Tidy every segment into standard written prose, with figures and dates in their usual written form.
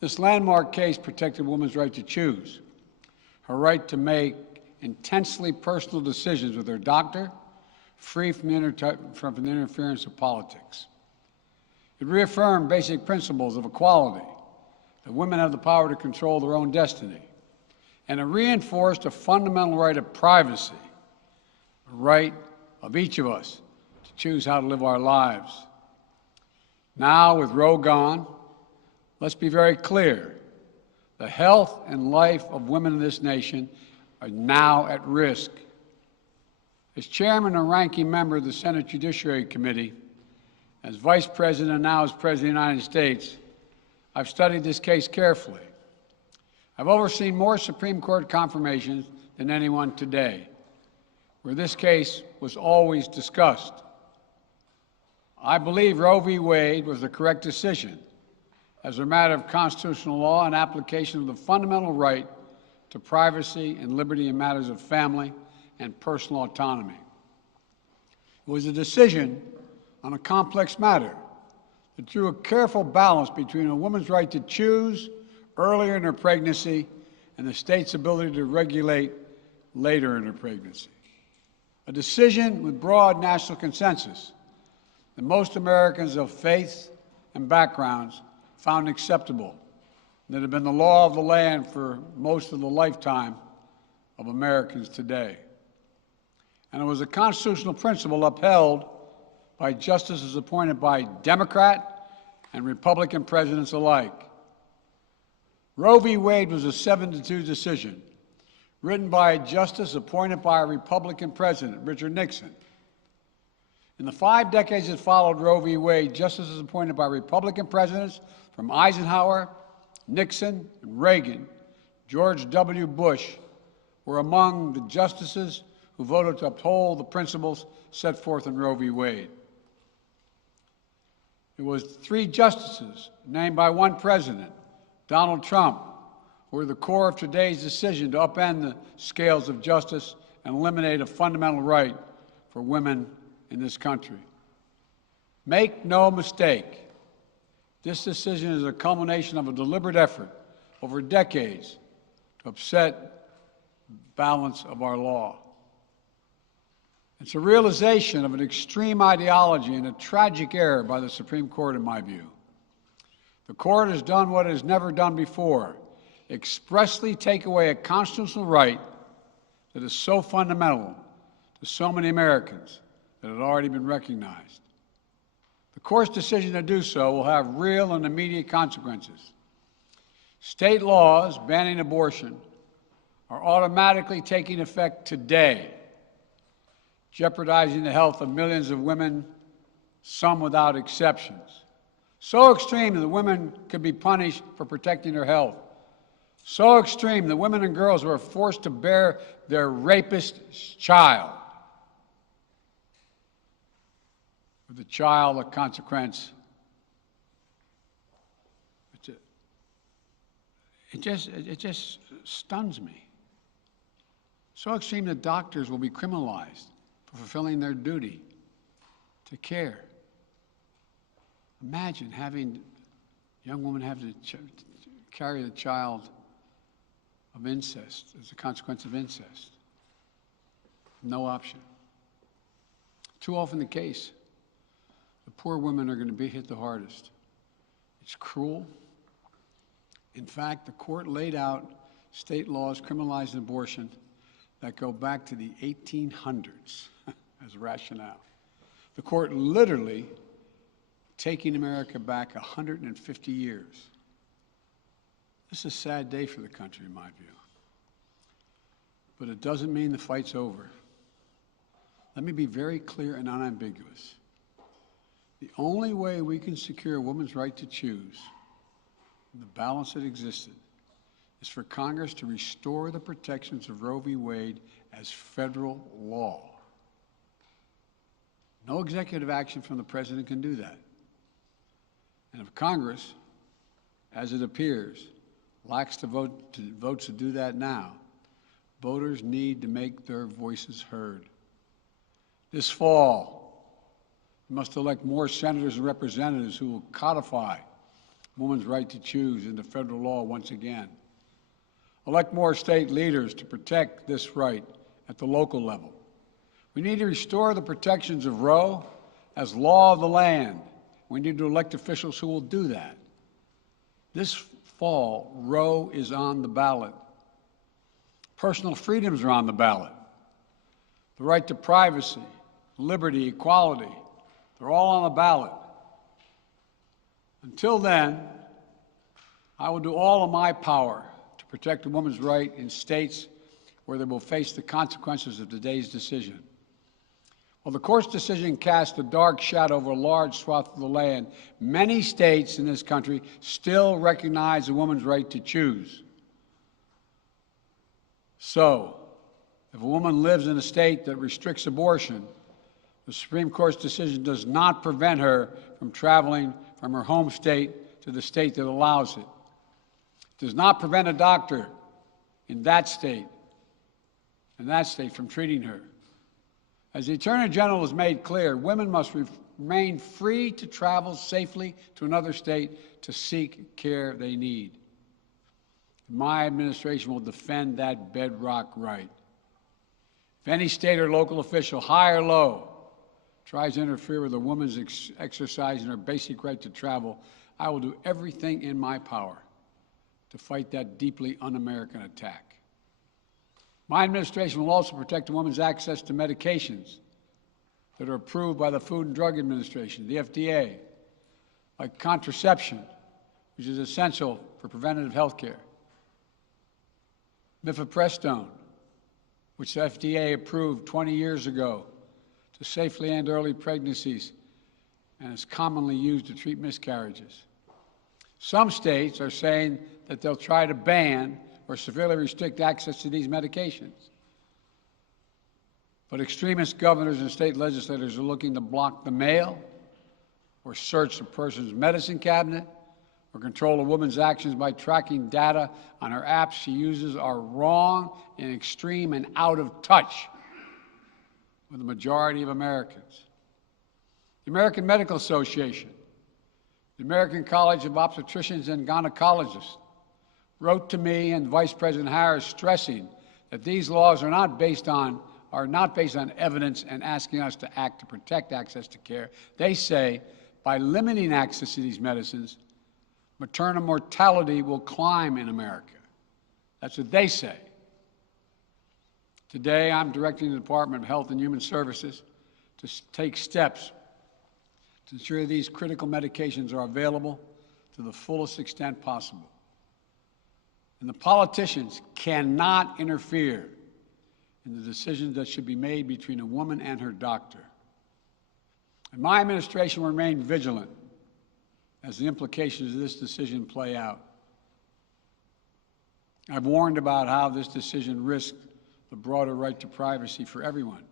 This landmark case protected a woman's right to choose, her right to make intensely personal decisions with her doctor, free from the interference of politics. It reaffirmed basic principles of equality, that women have the power to control their own destiny, and it reinforced a fundamental right of privacy, a right of each of us to choose how to live our lives. Now, with Roe gone, let's be very clear. The health and life of women in this nation are now at risk. As chairman and ranking member of the Senate Judiciary Committee, as vice president and now as president of the United States, I've studied this case carefully. I've overseen more Supreme Court confirmations than anyone today, where this case was always discussed. I believe Roe v. Wade was the correct decision as a matter of constitutional law and application of the fundamental right to privacy and liberty in matters of family and personal autonomy. It was a decision on a complex matter that drew a careful balance between a woman's right to choose earlier in her pregnancy and the state's ability to regulate later in her pregnancy. A decision with broad national consensus that most Americans of faith and backgrounds found acceptable, that had been the law of the land for most of the lifetime of Americans today. And it was a constitutional principle upheld by justices appointed by Democrat and Republican presidents alike. Roe v. Wade was a 7-2 decision, written by a justice appointed by a Republican president, Richard Nixon. In the 5 decades that followed Roe v. Wade, justices appointed by Republican presidents from Eisenhower, Nixon, and Reagan, George W. Bush, were among the justices who voted to uphold the principles set forth in Roe v. Wade. It was 3 justices named by one president, Donald Trump, who were the core of today's decision to upend the scales of justice and eliminate a fundamental right for women in this country. Make no mistake, this decision is a culmination of a deliberate effort over decades to upset the balance of our law. It's a realization of an extreme ideology and a tragic error by the Supreme Court, in my view. The court has done what it has never done before, expressly take away a constitutional right that is so fundamental to so many Americans that had already been recognized. The court's decision to do so will have real and immediate consequences. State laws banning abortion are automatically taking effect today, jeopardizing the health of millions of women, some without exceptions. So extreme that women could be punished for protecting their health. So extreme that women and girls were forced to bear their rapist's child. With the child, a consequence. It just stuns me. So extreme that doctors will be criminalized for fulfilling their duty to care. Imagine having a young woman have to carry the child of incest as a consequence of incest. No option. Too often the case. The poor women are going to be hit the hardest. It's cruel. In fact, the court laid out state laws criminalizing abortion that go back to the 1800s as rationale. The court literally taking America back 150 years. This is a sad day for the country, in my view. But it doesn't mean the fight's over. Let me be very clear and unambiguous. The only way we can secure a woman's right to choose, the balance that existed, is for Congress to restore the protections of Roe v. Wade as federal law. No executive action from the president can do that. And if Congress, as it appears, lacks the votes to do that now, voters need to make their voices heard. This fall, we must elect more senators and representatives who will codify woman's right to choose into federal law once again. Elect more state leaders to protect this right at the local level. We need to restore the protections of Roe as law of the land. We need to elect officials who will do that. This fall, Roe is on the ballot. Personal freedoms are on the ballot. The right to privacy, liberty, equality, they're all on the ballot. Until then, I will do all in my power to protect a woman's right in states where they will face the consequences of today's decision. While the court's decision cast a dark shadow over a large swath of the land, many states in this country still recognize a woman's right to choose. So, if a woman lives in a state that restricts abortion, the Supreme Court's decision does not prevent her from traveling from her home state to the state that allows it. It does not prevent a doctor in that state from treating her. As the Attorney General has made clear, women must remain free to travel safely to another state to seek care they need. My administration will defend that bedrock right. If any state or local official, high or low, tries to interfere with a woman's exercising her basic right to travel, I will do everything in my power to fight that deeply un-American attack. My administration will also protect a woman's access to medications that are approved by the Food and Drug Administration, the FDA, like contraception, which is essential for preventative health care, mifepristone, which the FDA approved 20 years ago to safely end early pregnancies and is commonly used to treat miscarriages. Some states are saying that they'll try to ban or severely restrict access to these medications. But extremist governors and state legislators are looking to block the mail or search a person's medicine cabinet or control a woman's actions by tracking data on her apps she uses are wrong and extreme and out of touch with the majority of Americans. The American Medical Association, the American College of Obstetricians and Gynecologists, wrote to me and Vice President Harris stressing that these laws are not based on evidence and asking us to act to protect access to care. They say by limiting access to these medicines, maternal mortality will climb in America. That's what they say. Today, I'm directing the Department of Health and Human Services to take steps to ensure these critical medications are available to the fullest extent possible. And the politicians cannot interfere in the decisions that should be made between a woman and her doctor. And my administration will remain vigilant as the implications of this decision play out. I've warned about how this decision risks the broader right to privacy for everyone.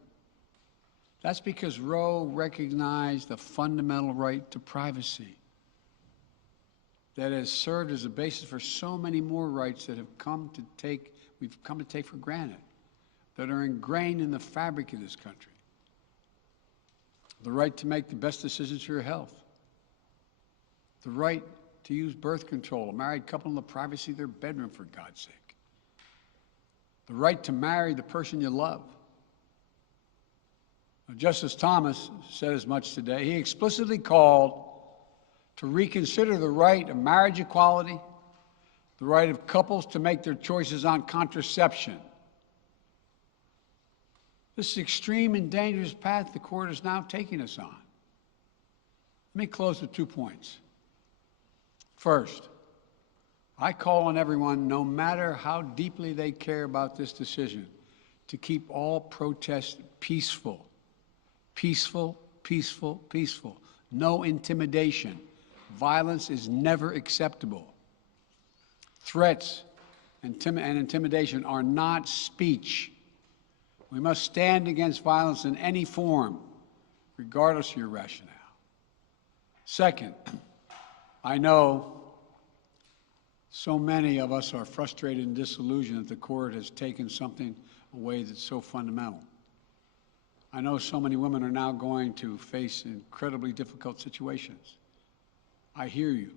That's because Roe recognized the fundamental right to privacy that has served as a basis for so many more rights that we've come to take for granted, that are ingrained in the fabric of this country. The right to make the best decisions for your health. The right to use birth control, a married couple in the privacy of their bedroom, for God's sake. The right to marry the person you love. Now, Justice Thomas said as much today. He explicitly called to reconsider the right of marriage equality, the right of couples to make their choices on contraception. This is an extreme and dangerous path the court is now taking us on. Let me close with 2 points. First, I call on everyone, no matter how deeply they care about this decision, to keep all protests peaceful. Peaceful, peaceful, peaceful. No intimidation. Violence is never acceptable. Threats and intimidation are not speech. We must stand against violence in any form, regardless of your rationale. Second, I know so many of us are frustrated and disillusioned that the court has taken something away that's so fundamental. I know so many women are now going to face incredibly difficult situations. I hear you.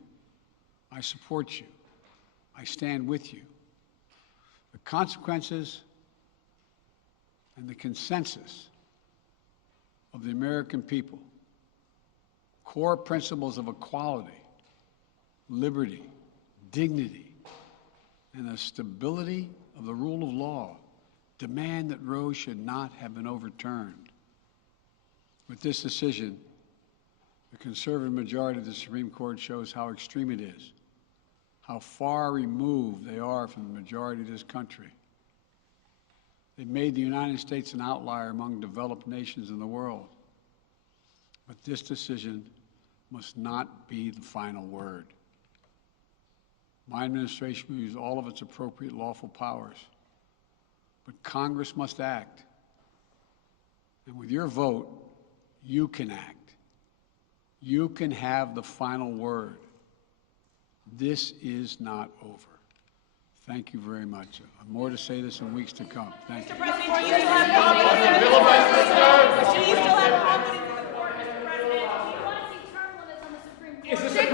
I support you. I stand with you. The consequences and the consensus of the American people, core principles of equality, liberty, dignity, and the stability of the rule of law demand that Roe should not have been overturned. With this decision, the conservative majority of the Supreme Court shows how extreme it is, how far removed they are from the majority of this country. They've made the United States an outlier among developed nations in the world. But this decision must not be the final word. My administration will use all of its appropriate lawful powers, but Congress must act. And with your vote, you can act. You can have the final word. This is not over. Thank you very much. More to say this in weeks to come. Thank you. Mr. President, do you still have confidence in the court? Do you still have confidence in the court, Mr. President? Do you want to see term limits on the Supreme Court?